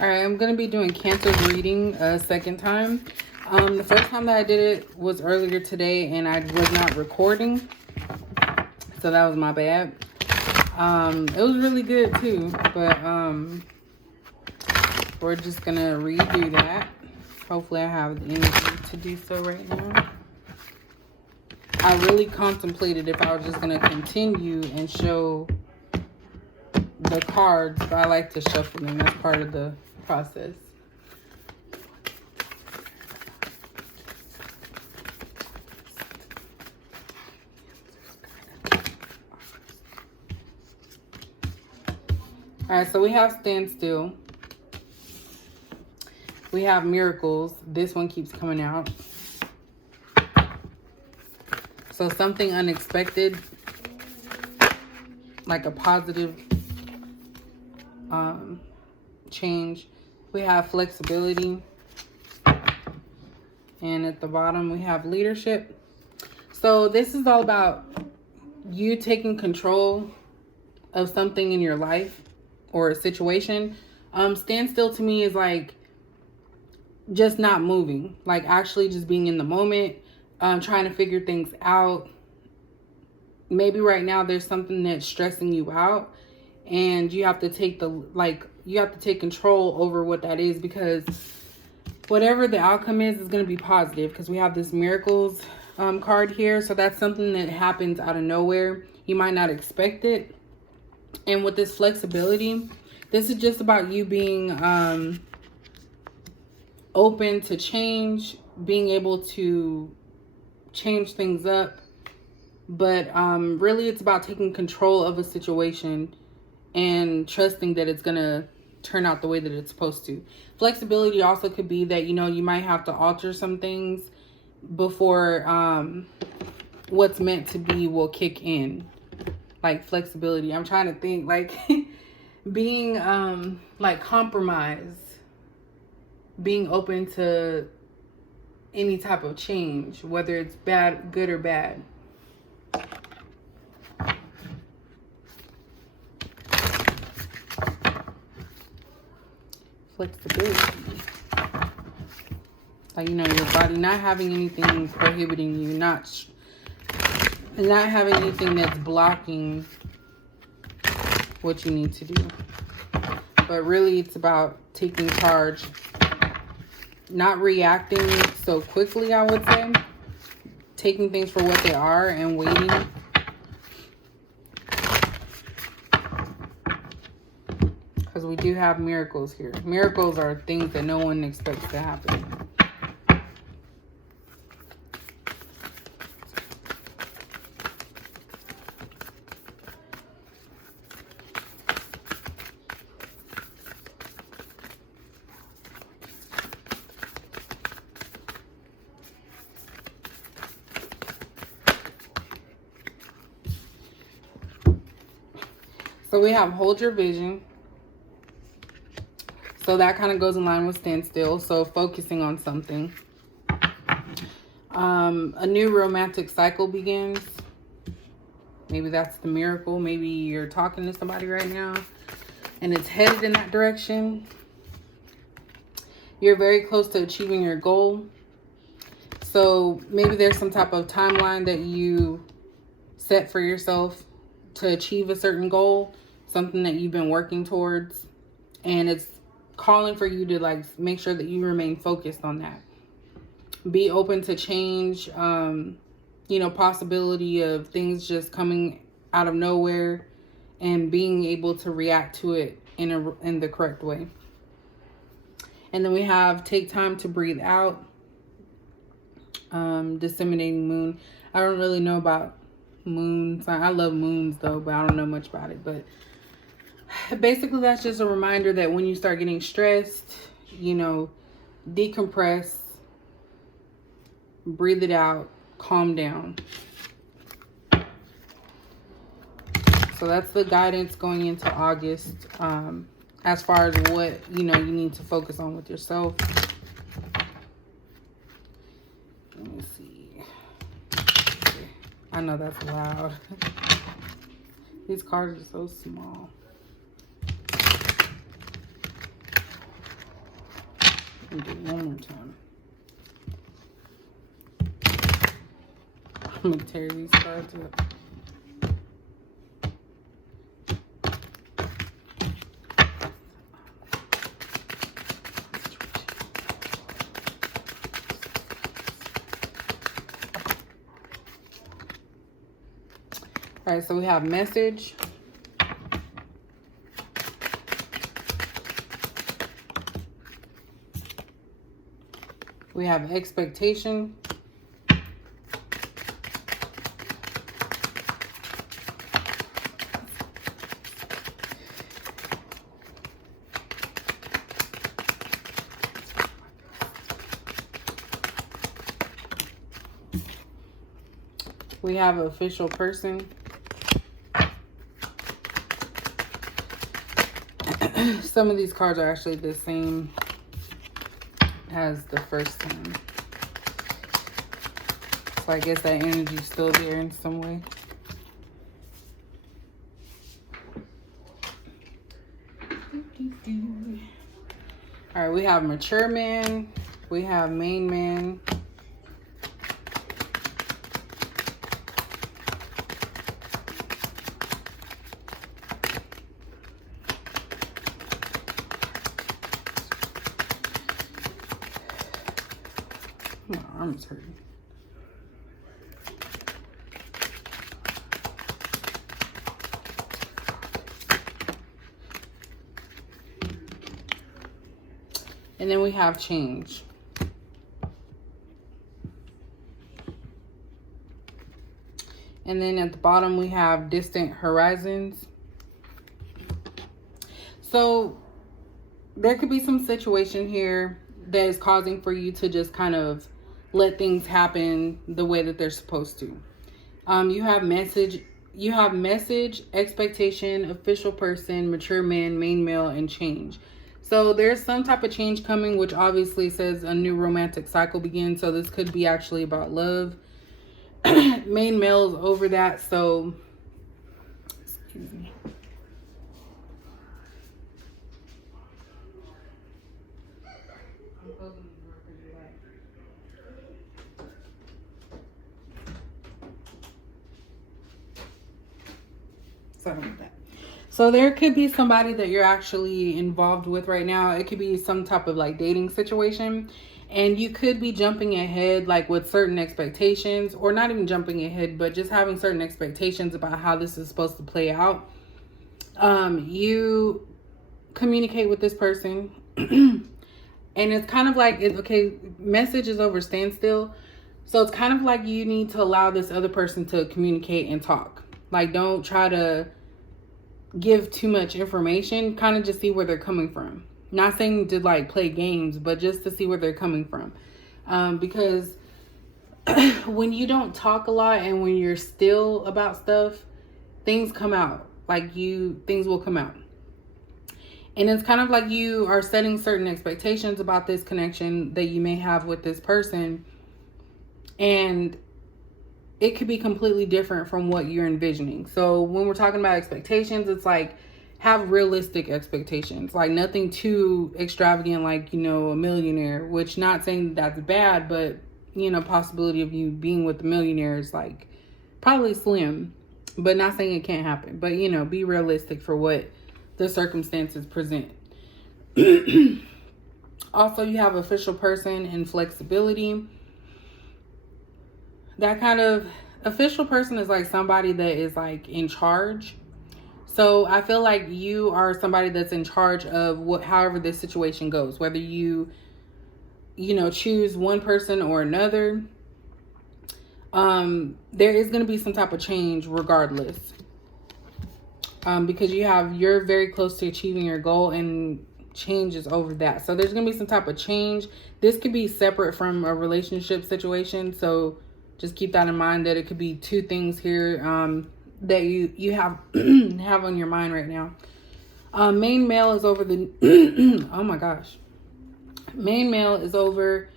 All right, I'm going to be doing Cancer's reading a second time. The first time that I did it was earlier today, and I was not recording, so that was my bad. It was really good too, but we're just going to redo that. Hopefully I have the energy to do so right now. I really contemplated if I was just going to continue and show the cards, but I like to shuffle them. That's part of the process. All right, so we have standstill. We have miracles. This one keeps coming out. So something unexpected, like a positive change. We have flexibility. And at the bottom, we have leadership. So this is all about you taking control of something in your life or a situation. Standstill to me is like just not moving, like actually just being in the moment, trying to figure things out. Maybe right now there's something that's stressing you out, and you have to take control over what that is, because whatever the outcome is going to be positive, because we have this miracles card here. So that's something that happens out of nowhere. You might not expect it. And with this flexibility, this is just about you being open to change, being able to change things up. But really it's about taking control of a situation and trusting that it's going to turn out the way that it's supposed to. Flexibility also could be that, you know, you might have to alter some things before what's meant to be will kick in. Like flexibility. I'm trying to think, like being like compromise, being open to any type of change, whether it's bad, good or bad. Flexibility. Like, you know, your body not having anything prohibiting you, not having anything that's blocking what you need to do. But really it's about taking charge, not reacting so quickly, I would say. Taking things for what they are and waiting. Because we do have miracles here. Miracles are things that no one expects to happen. So we have hold your vision. So that kind of goes in line with standstill. So focusing on something. A new romantic cycle begins. Maybe that's the miracle. Maybe you're talking to somebody right now and it's headed in that direction. You're very close to achieving your goal. So maybe there's some type of timeline that you set for yourself to achieve a certain goal, something that you've been working towards, and it's calling for you to like make sure that you remain focused on that. Be open to change, you know, possibility of things just coming out of nowhere and being able to react to it in the correct way. And then we have take time to breathe out. Disseminating moon. I don't really know about moons. I love moons though, but I don't know much about it. But basically that's just a reminder that when you start getting stressed, you know, decompress, breathe it out, calm down. So that's the guidance going into August, as far as what, you know, you need to focus on with yourself. Let me see. I know that's loud. These cards are so small. Let me do it one more time. I'm gonna tear these cards up. All right, so we have message. We have expectation. We have official person. Some of these cards are actually the same as the first time. So I guess that energy is still there in some way. All right, we have mature man. We have main man. My arm's hurting. And then we have change. And then at the bottom we have distant horizons. So there could be some situation here that is causing for you to just kind of let things happen the way that they're supposed to. You have message, expectation, official person, mature man, main male, and change. So there's some type of change coming, which obviously says a new romantic cycle begins. So this could be actually about love. Main male is over that. So, excuse me. Something like that. So there could be somebody that you're actually involved with right now. It could be some type of like dating situation, and you could be jumping ahead like with certain expectations, or not even jumping ahead, but just having certain expectations about how this is supposed to play out. You communicate with this person and it's kind of like, okay, message is over standstill. So it's kind of like you need to allow this other person to communicate and talk. Like, don't try to give too much information. Kind of just see where they're coming from. Not saying to like play games, but just to see where they're coming from. Because when you don't talk a lot and when you're still about stuff, things come out. Things will come out. And it's kind of like you are setting certain expectations about this connection that you may have with this person. And it could be completely different from what you're envisioning. So when we're talking about expectations, it's like have realistic expectations, like nothing too extravagant, like, you know, a millionaire, which not saying that's bad, but, you know, possibility of you being with a millionaire is like probably slim, but not saying it can't happen. But, you know, be realistic for what the circumstances present. Also, you have official person and flexibility. That kind of official person is like somebody that is like in charge. So I feel like you are somebody that's in charge of however this situation goes, whether you know, choose one person or another. There is going to be some type of change regardless. Because you're very close to achieving your goal, and change is over that. So there's going to be some type of change. This could be separate from a relationship situation. So just keep that in mind, that it could be two things here that you have have on your mind right now. Main male is over the oh my gosh. Main male is over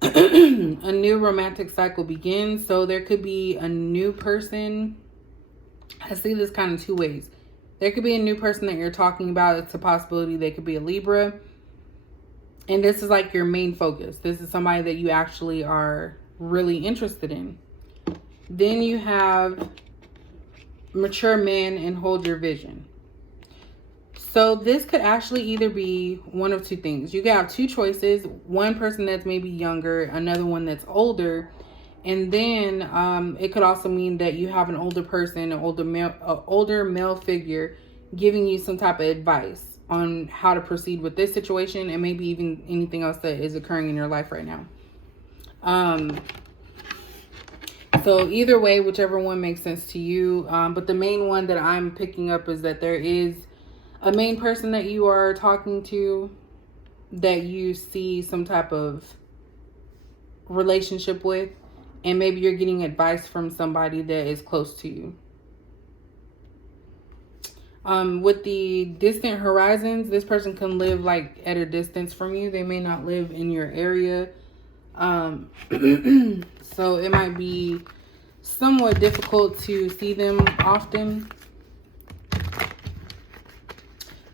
a new romantic cycle begins. So there could be a new person. I see this kind of two ways. There could be a new person that you're talking about. It's a possibility they could be a Libra. And this is like your main focus. This is somebody that you actually are really interested in. Then you have mature man and hold your vision. So this could actually either be one of two things. You could have two choices. One person that's maybe younger, another one that's older. And then it could also mean that you have an older person, an older male figure giving you some type of advice on how to proceed with this situation and maybe even anything else that is occurring in your life right now. So either way, whichever one makes sense to you. But the main one that I'm picking up is that there is a main person that you are talking to that you see some type of relationship with. And maybe you're getting advice from somebody that is close to you. With the distant horizons, this person can live like at a distance from you. They may not live in your area. So it might be somewhat difficult to see them often.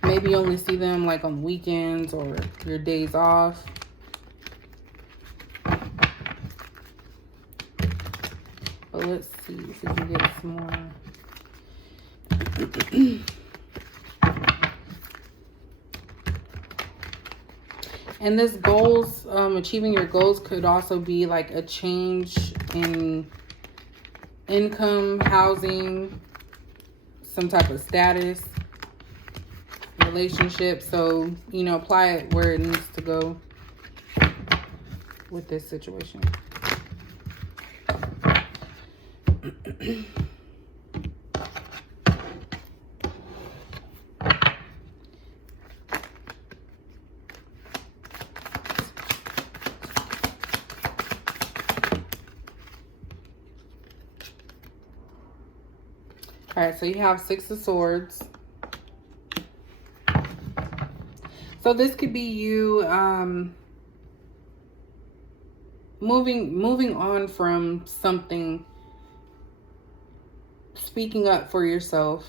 Maybe you only see them like on weekends or your days off. But let's see if we can get some more. And this goals, achieving your goals could also be like a change in income, housing, some type of status, relationship. So, you know, apply it where it needs to go with this situation. All right, so you have 6 of Swords. So this could be you moving on from something, speaking up for yourself.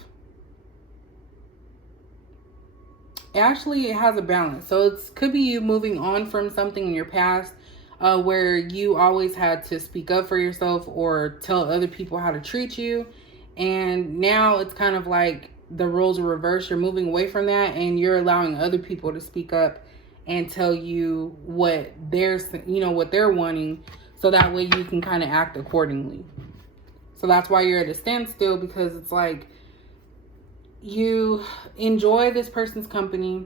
Actually, it has a balance. So it could be you moving on from something in your past where you always had to speak up for yourself or tell other people how to treat you. And now it's kind of like the roles are reversed. You're moving away from that and you're allowing other people to speak up and tell you what they're, what they're wanting. So that way you can kind of act accordingly. So that's why you're at a standstill, because it's like you enjoy this person's company,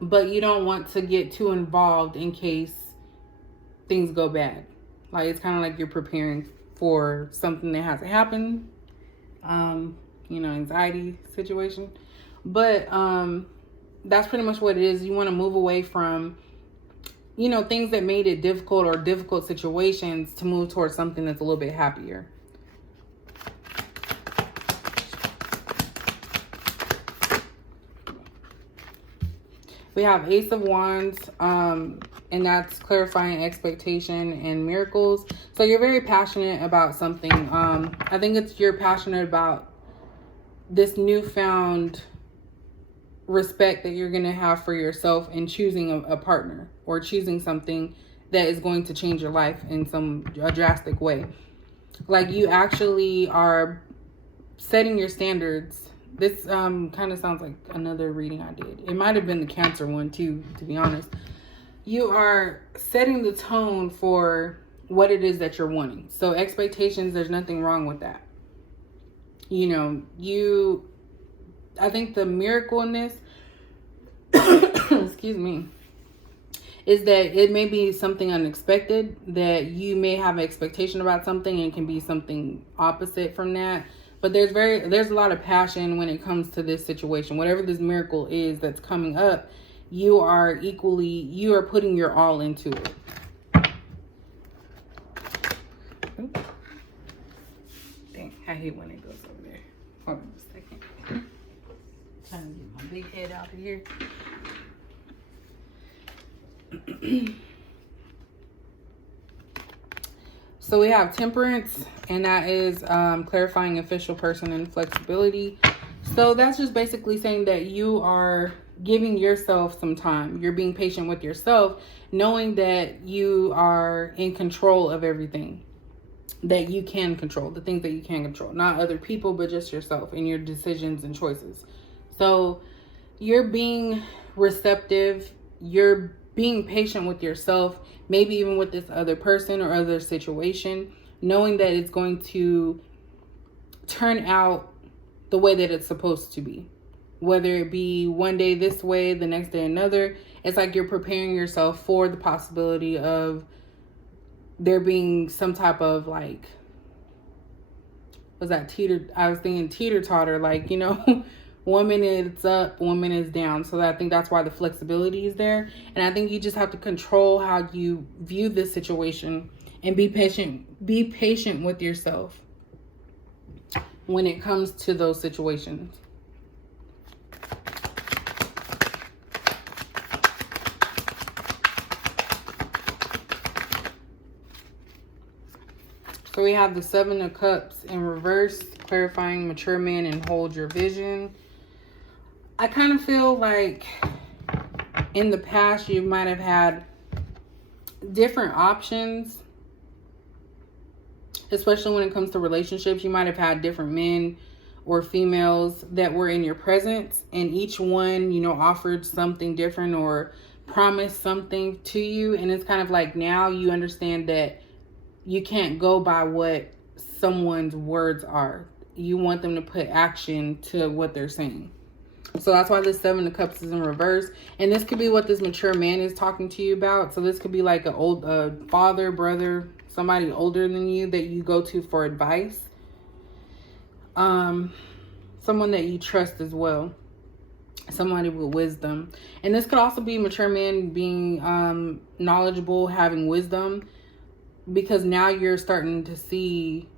but you don't want to get too involved in case things go bad. Like it's kind of like you're preparing for something that hasn't happened. Anxiety situation. But that's pretty much what it is. You want to move away from, things that made it difficult or difficult situations to move towards something that's a little bit happier. We have Ace of Wands, and that's clarifying expectation and miracles. So you're very passionate about something. I think you're passionate about this newfound respect that you're going to have for yourself in choosing a partner or choosing something that is going to change your life in a drastic way. Like you actually are setting your standards. This kind of sounds like another reading I did. It might have been the Cancer one too, to be honest. You are setting the tone for what it is that you're wanting. So expectations, there's nothing wrong with that. I think the miracle in this, excuse me, is that it may be something unexpected, that you may have an expectation about something and it can be something opposite from that. But there's a lot of passion when it comes to this situation. Whatever this miracle is that's coming up, you are putting your all into it. Oops. Dang, I hate when it goes over there. Hold on a second. Trying to get my big head out of here. So we have Temperance, and that is clarifying official person and flexibility. So that's just basically saying that you are giving yourself some time. You're being patient with yourself, knowing that you are in control of everything that you can control, the things that you can control, not other people, but just yourself and your decisions and choices. So you're being receptive, you're being patient with yourself, maybe even with this other person or other situation, knowing that it's going to turn out the way that it's supposed to be. Whether it be one day this way, the next day another, it's like you're preparing yourself for the possibility of there being some type of like, was that I was thinking teeter-totter, like, you know, 1 minute it's up, 1 minute it's down. So I think that's why the flexibility is there. And I think you just have to control how you view this situation and be patient with yourself when it comes to those situations. So we have the 7 of Cups in reverse, clarifying, mature man, and hold your vision. I kind of feel like in the past you might have had different options, especially when it comes to relationships. You might have had different men or females that were in your presence, and each one, you know, offered something different or promised something to you. And it's kind of like now you understand that you can't go by what someone's words are. You want them to put action to what they're saying. So that's why this 7 of Cups is in reverse. And this could be what this mature man is talking to you about. So this could be like an old father, brother, somebody older than you that you go to for advice. Someone that you trust as well. Somebody with wisdom. And this could also be mature man being knowledgeable, having wisdom. Because now you're starting to see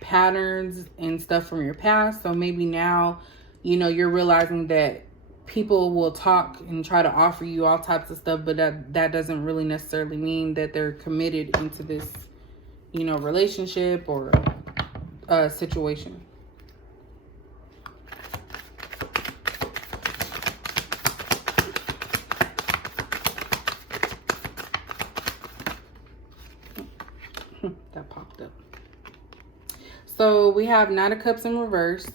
patterns and stuff from your past. So maybe now, you know, you're realizing that people will talk and try to offer you all types of stuff, but that doesn't really necessarily mean that they're committed into this, you know, relationship or situation. That popped up. So we have 9 of Cups in reverse.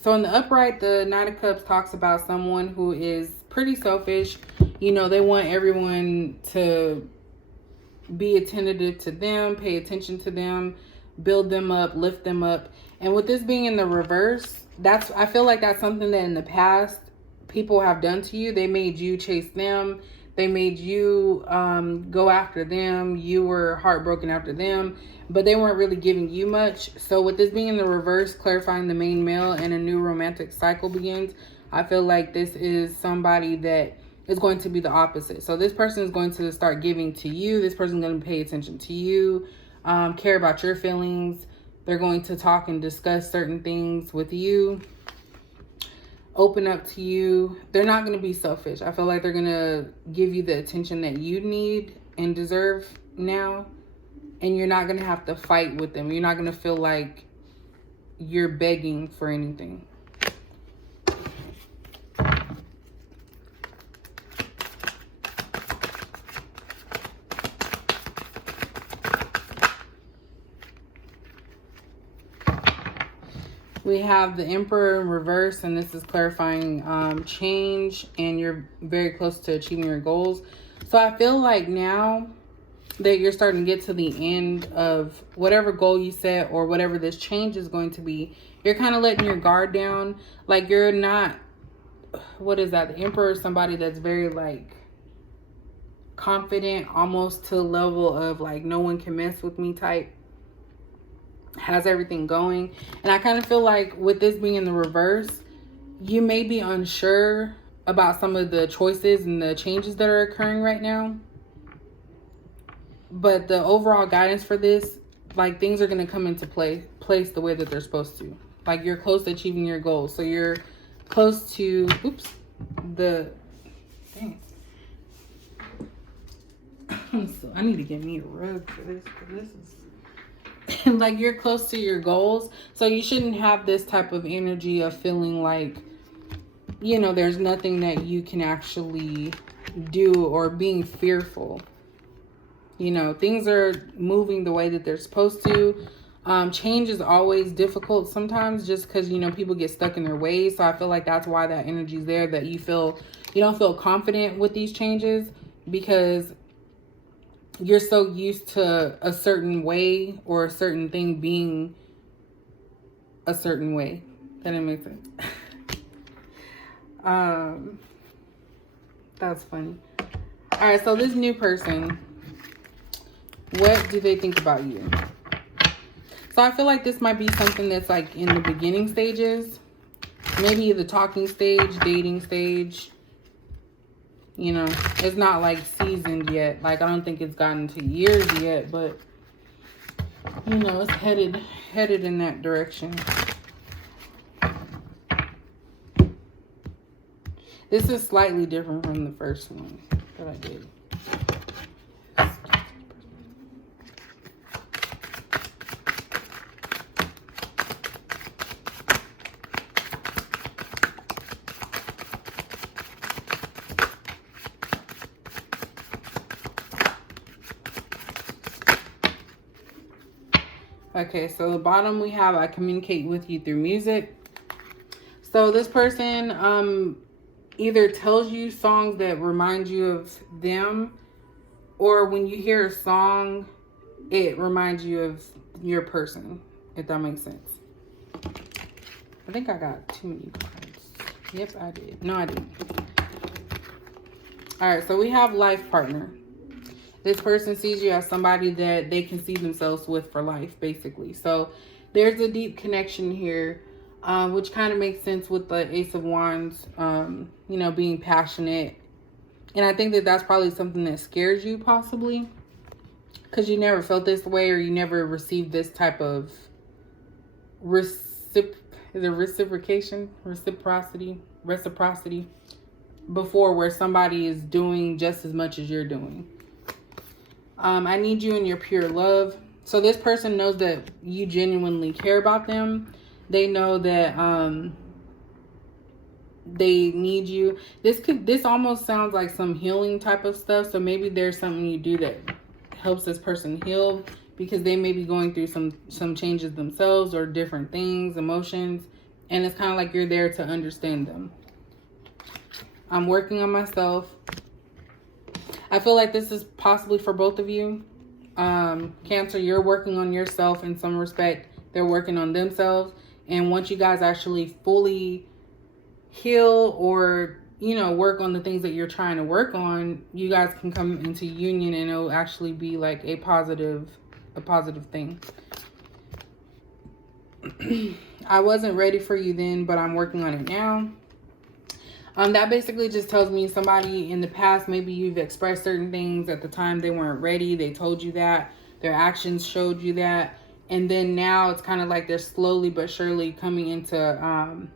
So in the upright, the 9 of Cups talks about someone who is pretty selfish. You know, they want everyone to be attentive to them, pay attention to them, build them up, lift them up. And with this being in the reverse, I feel like that's something that in the past people have done to you. They made you chase them. They made you go after them. You were heartbroken after them, but they weren't really giving you much. So with this being in the reverse, clarifying the main male and a new romantic cycle begins, I feel like this is somebody that is going to be the opposite. So this person is going to start giving to you. This person is going to pay attention to you, care about your feelings. They're going to talk and discuss certain things with you, open up to you. They're not going to be selfish. I feel like they're going to give you the attention that you need and deserve now. And you're not going to have to fight with them. You're not going to feel like you're begging for anything. We have the Emperor in reverse, and this is clarifying change, and you're very close to achieving your goals. So I feel like now that you're starting to get to the end of whatever goal you set or whatever this change is going to be, you're kind of letting your guard down. Like you're not, what is that? The Emperor is somebody that's very like confident, almost to the level of like no one can mess with me type. Has everything going. And I kind of feel like with this being in the reverse, you may be unsure about some of the choices and the changes that are occurring right now. But the overall guidance for this, like things are going to come into place the way that they're supposed to. Like you're close to achieving your goals. So you're close to, so I need to get me a rug for this. This is like you're close to your goals. So you shouldn't have this type of energy of feeling like, you know, there's nothing that you can actually do, or being fearful. You know, things are moving the way that they're supposed to. Change is always difficult sometimes, just because, you know, people get stuck in their ways. So I feel like that's why that energy is there, that you don't feel confident with these changes, because you're so used to a certain way, or a certain thing being a certain way. That didn't make sense. That's funny. All right, so this new person, what do they think about you? So I feel like this might be something that's like in the beginning stages, maybe the talking stage, dating stage. You know, it's not like seasoned yet. Like, I don't think it's gotten to years yet, but you know, it's headed in that direction. This is slightly different from the first one that I did. Okay, so the bottom we have, I communicate with you through music. So this person either tells you songs that remind you of them, or when you hear a song, it reminds you of your person, if that makes sense. I think I got too many cards. Yep, I did. No, I didn't. All right, so we have life partner. This person sees you as somebody that they can see themselves with for life, basically. So there's a deep connection here, which kind of makes sense with the Ace of Wands, you know, being passionate. And I think that that's probably something that scares you, possibly, because you never felt this way, or you never received this type of reciprocity before, where somebody is doing just as much as you're doing. I need you in your pure love. So this person knows that you genuinely care about them. They know that they need you. This almost sounds like some healing type of stuff. So maybe there's something you do that helps this person heal, because they may be going through some changes themselves, or different things, emotions, and it's kind of like you're there to understand them. I'm working on myself. I feel like this is possibly for both of you. Cancer, you're working on yourself in some respect. They're working on themselves. And once you guys actually fully heal, or, you know, work on the things that you're trying to work on, you guys can come into union, and it'll actually be like a positive thing. I wasn't ready for you then, but I'm working on it now. That basically just tells me somebody in the past, maybe you've expressed certain things at the time they weren't ready. They told you that. Their actions showed you that. And then now it's kind of like they're slowly but surely coming into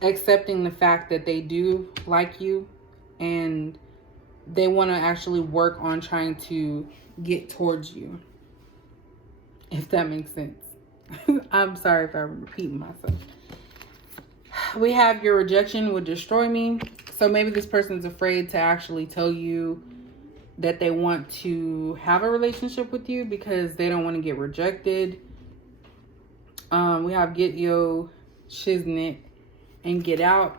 accepting the fact that they do like you, and they want to actually work on trying to get towards you, if that makes sense. I'm sorry if I'm repeating myself. We have your rejection would destroy me. So maybe this person's afraid to actually tell you that they want to have a relationship with you, because they don't want to get rejected. We have get yo shiznit and get out.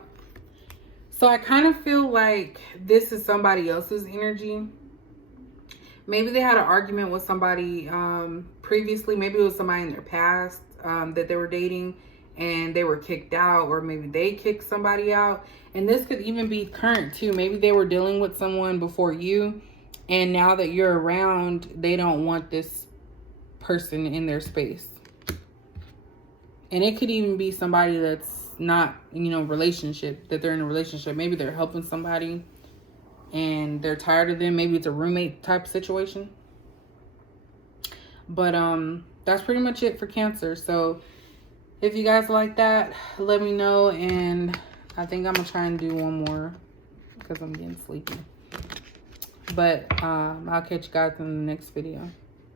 So I kind of feel like this is somebody else's energy. Maybe they had an argument with somebody previously. Maybe it was somebody in their past that they were dating, and they were kicked out, or maybe they kicked somebody out. And this could even be current too. Maybe they were dealing with someone before you, and now that you're around, they don't want this person in their space. And it could even be somebody that's not, you know, relationship, that they're in a relationship. Maybe they're helping somebody and they're tired of them. Maybe it's a roommate type situation. But that's pretty much it for Cancer. So if you guys like that, let me know. And I think I'm gonna try and do one more because I'm getting sleepy. But I'll catch you guys in the next video.